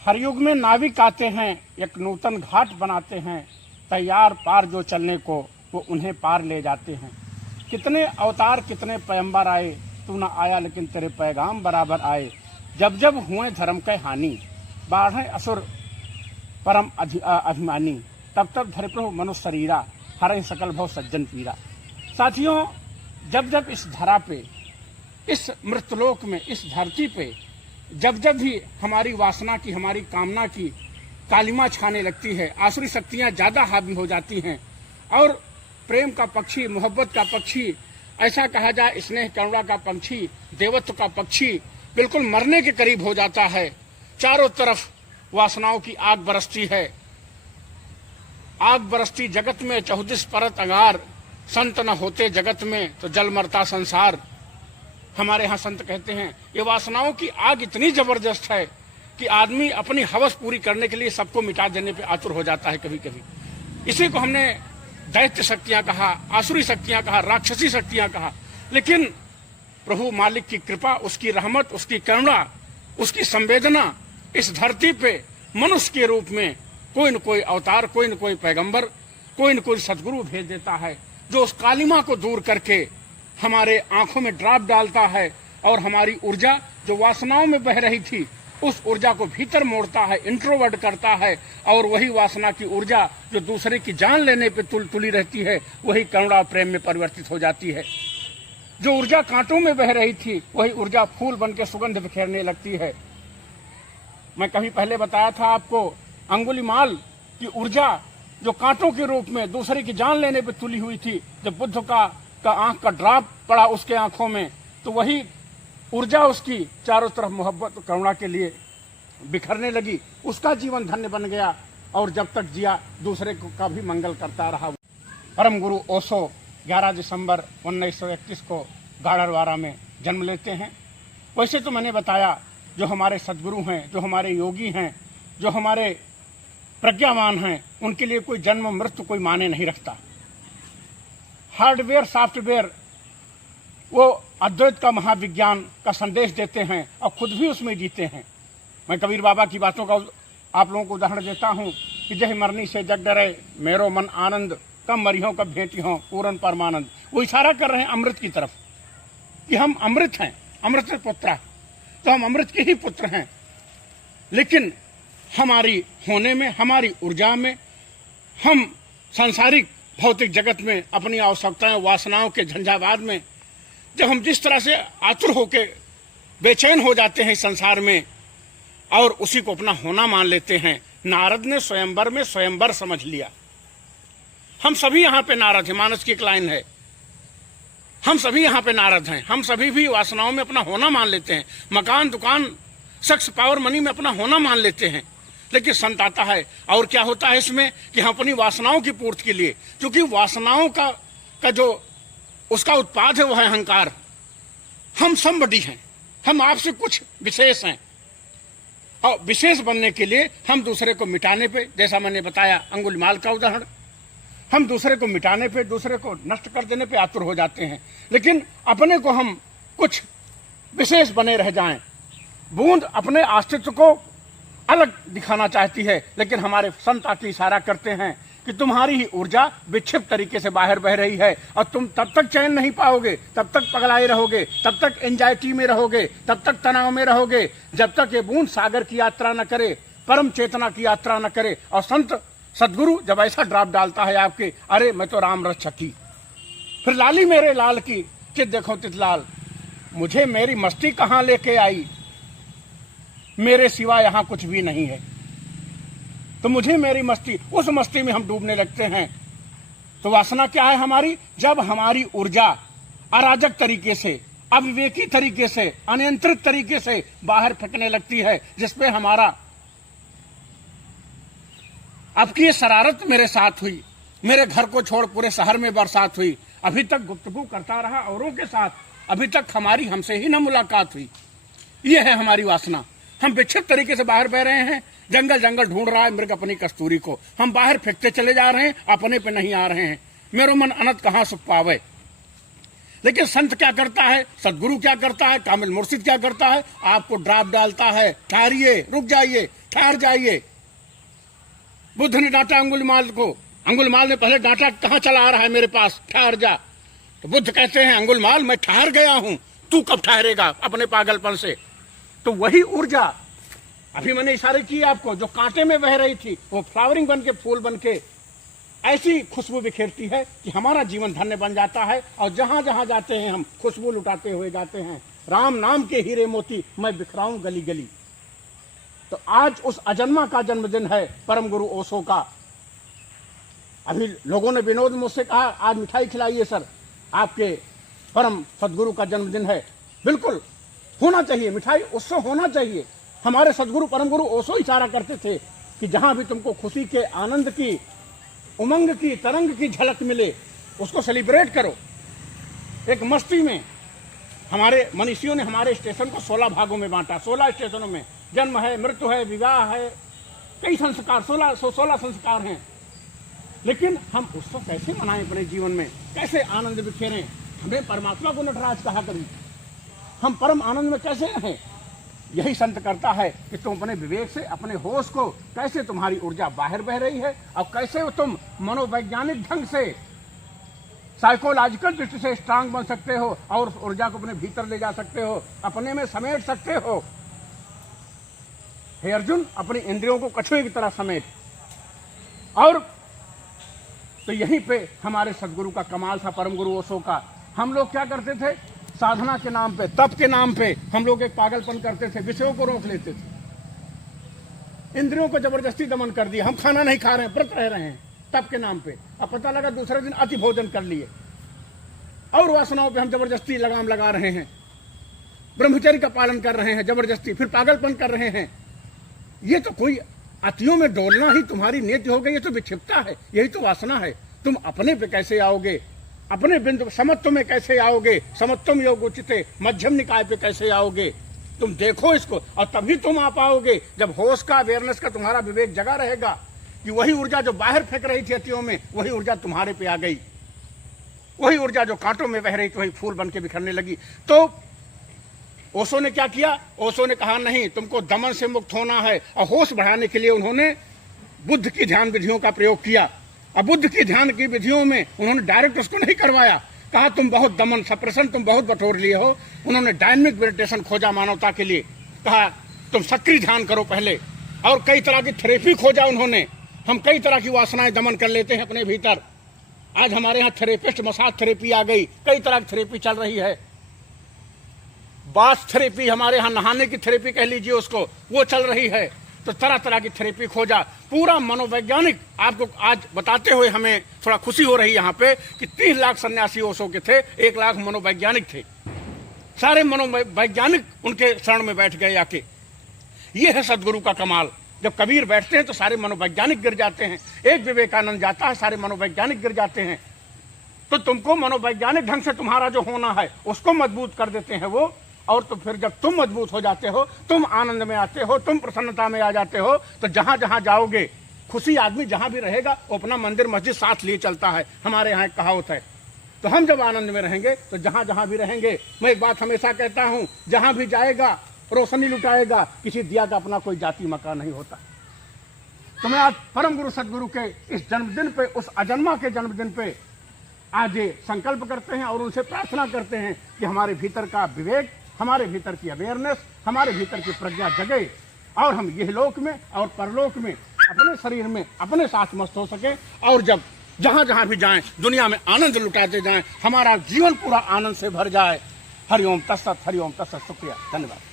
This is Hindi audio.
हर युग में नाविक आते हैं, एक नूतन घाट बनाते हैं, तैयार पार जो चलने को वो उन्हें पार ले जाते हैं। कितने अवतार कितने पैगंबर आए, तू न आया लेकिन तेरे पैगाम बराबर आए। जब जब हुए धर्म के हानि, बाढ़े असुर परम अभिमानी, तब तब धरे प्रभु मनुष्य शरीरा, हरे सकल भव सज्जन पीरा। साथियों, जब जब इस धरा पे, इस मृतलोक में, इस धरती पे जब जब भी हमारी वासना की, हमारी कामना की कालिमा छाने लगती है, आसुरी शक्तियां ज्यादा हावी हो जाती हैं और प्रेम का पक्षी, मोहब्बत का पक्षी, ऐसा कहा जाए स्नेह करुणा का पक्षी, देवत्व का पक्षी बिल्कुल मरने के करीब हो जाता है। चारों तरफ वासनाओं की आग बरसती है, आग बरसती जगत में 34 परत अंगार, संत न होते जगत में तो जल मरता संसार। हमारे यहाँ संत कहते हैं ये वासनाओं की आग इतनी जबरदस्त है कि आदमी अपनी हवस पूरी करने के लिए सबको मिटा देने पे आतुर हो जाता है कभी कभी। इसी को हमने दैत्य शक्तियां कहा, आसुरी शक्तियां कहा, राक्षसी शक्तियां कहा। लेकिन प्रभु मालिक की कृपा, उसकी रहमत, उसकी करुणा, उसकी संवेदना इस धरती पे मनुष्य के रूप में कोई न कोई अवतार, कोई न कोई पैगंबर, कोई न कोई सदगुरु भेज देता है, जो उस कालिमा को दूर करके हमारे आंखों में ड्रॉप डालता है और हमारी ऊर्जा जो वासनाओं में बह रही थी उस ऊर्जा को भीतर मोड़ता है, इंट्रोवर्ट करता है। और वही वासना की ऊर्जा जो दूसरे की जान लेने पे तुली रहती है, वही करुणा प्रेम में परिवर्तित हो जाती है। जो ऊर्जा कांटों में बह रही थी वही ऊर्जा फूल बन के सुगंध बिखेरने लगती है। मैं कभी पहले बताया था आपको, अंगुलीमाल की ऊर्जा जो कांटों के रूप में दूसरे की जान लेने पे तुली हुई थी, जब बुद्ध का आंख का ड्रॉप पड़ा उसके आंखों में, तो वही ऊर्जा उसकी चारों तरफ मोहब्बत करुणा के लिए बिखरने लगी। उसका जीवन धन्य बन गया और जब तक जिया दूसरे का भी मंगल करता रहा। परम गुरु ओशो 11 दिसंबर 1931 को गाड़रवारा में जन्म लेते हैं। वैसे तो मैंने बताया जो हमारे सदगुरु हैं, जो हमारे योगी हैं, जो हमारे प्रज्ञावान हैं, उनके लिए कोई जन्म मृत्यु कोई माने नहीं रखता। हार्डवेयर सॉफ्टवेयर वो अद्वैत का महाविज्ञान का संदेश देते हैं और खुद भी उसमें जीते हैं। मैं कबीर बाबा की बातों का आप लोगों को उदाहरण देता हूँ कि जय मरनी से जग डरे मेरो मन आनंद, कम मरियों कब भेंटी हों पूर्ण परमानंद। वो इशारा कर रहे हैं अमृत की तरफ कि हम अमृत हैं, अमृत पुत्र, तो हम अमृत के ही पुत्र हैं। लेकिन हमारी होने में, हमारी ऊर्जा में, हम सांसारिक भौतिक जगत में अपनी आवश्यकताएं, वासनाओं के झंझावात में जब हम जिस तरह से आतुर होके बेचैन हो जाते हैं इस संसार में और उसी को अपना होना मान लेते हैं। नारद ने स्वयंवर में स्वयंवर समझ लिया। हम सभी यहाँ पे नारद हैं, मानस की एक लाइन है, हम सभी यहाँ पे नारद हैं। हम सभी भी वासनाओं में अपना होना मान लेते हैं, मकान, दुकान, सक्स, पावर, मनी में अपना होना मान लेते हैं। लेकिन संत आता है और क्या होता है इसमें कि हम अपनी वासनाओं की पूर्ति के लिए, क्योंकि वासनाओं का जो उसका उत्पाद है वो है अहंकार। हम समबडी हैं, हम आपसे कुछ विशेष हैं और विशेष बनने के लिए हम दूसरे को मिटाने पे, जैसा मैंने बताया अंगुलीमाल का उदाहरण, हम दूसरे को मिटाने पे, दूसरे को नष्ट कर देने पे आतुर हो जाते हैं। लेकिन अपने को हम कुछ विशेष बने रह जाएं। बूंद अपने अस्तित्व को अलग दिखाना चाहती है, लेकिन हमारे संत आके इशारा करते हैं कि तुम्हारी ही ऊर्जा विक्षिप्त तरीके से बाहर बह रही है और तुम तब तक चैन नहीं पाओगे, तब तक पगलाए रहोगे, तब तक एंजाइटी में रहोगे, तब तक तनाव में रहोगे, जब तक ये बूंद सागर की यात्रा न करे, परम चेतना की यात्रा न करे। और संत सदगुरु जब ऐसा ड्रॉप डालता है आपके, अरे मैं तो राम रस छकी, फिर लाली मेरे लाल की चित देखो तितलाल, मुझे मेरी मस्ती कहाँ लेके आई, मेरे सिवा यहाँ कुछ भी नहीं है। तो मुझे मेरी मस्ती, उस मस्ती में हम डूबने लगते हैं। तो वासना क्या है हमारी? जब हमारी ऊर्जा अराजक तरीके से, अविवेकी तरीके से, अनियंत्रित तरीके से बाहर फेंकने लगती है, जिसपे हमारा अब की ये शरारत मेरे साथ हुई, मेरे घर को छोड़ पूरे शहर में बरसात हुई, अभी तक गुफ्तगू करता रहा औरों के साथ, अभी तक हमारी हमसे ही न मुलाकात हुई। ये है हमारी वासना। हम विक्षिप्त तरीके से बाहर बह रहे हैं, जंगल जंगल ढूंढ रहा है मृग अपनी कस्तूरी को, हम बाहर फेंकते चले जा रहे हैं, अपने पे नहीं आ रहे हैं। मेरो मन अनंत कहाँ सुख पावे। लेकिन संत क्या करता है, सदगुरु क्या करता है, कामिल मुर्शिद क्या करता है, आपको ड्राप डालता है, ठहरिए, रुक जाइए, ठहर जाइए। बुद्ध ने डांटा अंगुलीमाल को, अंगुलीमाल ने पहले डांटा, कहां चला आ रहा है मेरे पास, ठहर जा। तो बुद्ध कहते हैं अंगुलीमाल मैं ठहर गया हूं, तू कब ठहरेगा अपने पागलपन से। तो वही ऊर्जा अभी मैंने इशारे किए आपको, जो कांटे में बह रही थी वो फ्लावरिंग बन के, फूल बन के ऐसी खुशबू बिखेरती है कि हमारा जीवन धन्य बन जाता है। और जहां जहां जाते हैं हम खुशबू लुटाते हुए जाते हैं, राम नाम के हीरे मोती मैं बिखराऊं गली गली। तो आज उस अजन्मा का जन्मदिन है परम गुरु ओशो का। अभी लोगों ने, विनोद मुझसे कहा आज मिठाई खिलाइए सर, आपके परम सदगुरु का जन्मदिन है। बिल्कुल होना चाहिए, मिठाई उत्सव होना चाहिए। हमारे सदगुरु परम गुरु ओशो इशारा करते थे कि जहां भी तुमको खुशी के, आनंद की, उमंग की, तरंग की झलक मिले उसको सेलिब्रेट करो। एक मस्ती में हमारे मनीषियों ने हमारे स्टेशन को 16 भागों में बांटा। 16 स्टेशनों में जन्म है, मृत्यु है, विवाह है, कई संस्कार, 16 संस्कार हैं। लेकिन हम उत्सव कैसे मनाएं अपने जीवन में, कैसे आनंद बिखेरें। हमें परमात्मा को नटराज कहा कभी, हम परम आनंद में कैसे रहें। यही संत करता है कि तुम अपने विवेक से, अपने होश को, कैसे तुम्हारी ऊर्जा बाहर बह रही है और कैसे तुम मनोवैज्ञानिक ढंग से, साइकोलॉजिकल दृष्टि से स्ट्रांग बन सकते हो और उस ऊर्जा को अपने भीतर ले जा सकते हो, अपने में समेट सकते हो। हे अर्जुन, अपनी इंद्रियों को कछुए की तरह समेट। और तो यहीं पे हमारे सदगुरु का कमाल था, परम गुरु ओशो का। हम लोग क्या करते थे, साधना के नाम पे, तप के नाम पे हम लोग एक पागलपन करते थे, विषयों को रोक लेते थे, इंद्रियों को जबरदस्ती दमन कर दिया। हम खाना नहीं खा रहे हैं, व्रत रह रहे हैं तप के नाम पे, अब पता लगा दूसरे दिन अति भोजन कर लिए और वासनाओं पे हम जबरदस्ती लगाम लगा रहे हैं, ब्रह्मचर्य का पालन कर रहे हैं जबरदस्ती, फिर पागलपन कर रहे हैं। ये तो कोई अतियों में डोलना ही तुम्हारी नीति हो गई, ये तो विक्षिप्तता है, यही तो वासना है। तुम अपने पे कैसे आओगे, अपने बिंदु समत्व में कैसे आओगे, समत्वम योग उचिते, मध्यम निकाय पे कैसे आओगे। तुम देखो इसको और तभी तुम आ पाओगे जब होश का, अवेयरनेस का तुम्हारा विवेक जगा रहेगा कि वही ऊर्जा जो बाहर फेंक रही थी अतियों में, वही ऊर्जा तुम्हारे पे आ गई। वही ऊर्जा जो कांटों में बह रही थी वही फूल बन के बिखरने लगी। तो ओशो ने क्या किया, ओशो ने कहा नहीं, तुमको दमन से मुक्त होना है और होश बढ़ाने के लिए उन्होंने बुद्ध की ध्यान विधियों का प्रयोग किया। अब बुद्ध की ध्यान की विधियों में उन्होंने डायरेक्ट उसको नहीं करवाया, कहा तुम बहुत दमन सप्रेशन तुम बहुत बटोर लिए हो। उन्होंने डायनेमिक मेडिटेशन खोजा मानवता के लिए, कहा तुम सक्रिय ध्यान करो पहले, और कई तरह की थेरेपी खोजा उन्होंने। हम कई तरह की वासनाएं दमन कर लेते हैं अपने भीतर। आज हमारे यहाँ थेरेपिस्ट, मसाज थेरेपी आ गई, कई तरह की थेरेपी चल रही है, बाथ थेरेपी, हमारे यहाँ नहाने की थेरेपी कह लीजिए उसको, वो चल रही है। तो तरह तरह की थेरेपी खोजा, पूरा मनोवैज्ञानिक। आपको आज बताते हुए हमें थोड़ा खुशी हो रही है यहाँ पे कि 30 लाख सन्यासी ओशो के थे, 1 लाख मनोवैज्ञानिक थे। सारे मनोवैज्ञानिक उनके शरण में बैठ गए आके। ये है सदगुरु का कमाल। जब कबीर बैठते हैं तो सारे मनोवैज्ञानिक गिर जाते हैं, एक विवेकानंद जाता है सारे मनोवैज्ञानिक गिर जाते हैं। तो तुमको मनोवैज्ञानिक ढंग से तुम्हारा जो होना है उसको मजबूत कर देते हैं वो। और तो फिर जब तुम मजबूत हो जाते हो, तुम आनंद में आते हो, तुम प्रसन्नता में आ जाते हो, तो जहां जहां जाओगे खुशी, आदमी जहां भी रहेगा वो अपना मंदिर मस्जिद साथ लिए चलता है। हमारे यहाँ एक कहावत है। तो हम जब आनंद में रहेंगे तो जहां जहां भी रहेंगे, मैं एक बात हमेशा कहता हूं, जहां भी जाएगा रोशनी लुटाएगा, किसी दिया का अपना कोई जाति मकान नहीं होता। तो मैं आज परम गुरु सदगुरु के इस जन्मदिन पे, उस अजन्मा के जन्मदिन पे आज ये संकल्प करते हैं और उनसे प्रार्थना करते हैं कि हमारे भीतर का विवेक, हमारे भीतर की अवेयरनेस, हमारे भीतर की प्रज्ञा जगे और हम यह लोक में और परलोक में अपने शरीर में अपने साथ मस्त हो सके। और जब जहां जहां भी जाएं दुनिया में आनंद लुटाते जाएं, हमारा जीवन पूरा आनंद से भर जाए। हरिओम तत्सत, हरिओम तत्सत। शुक्रिया, धन्यवाद।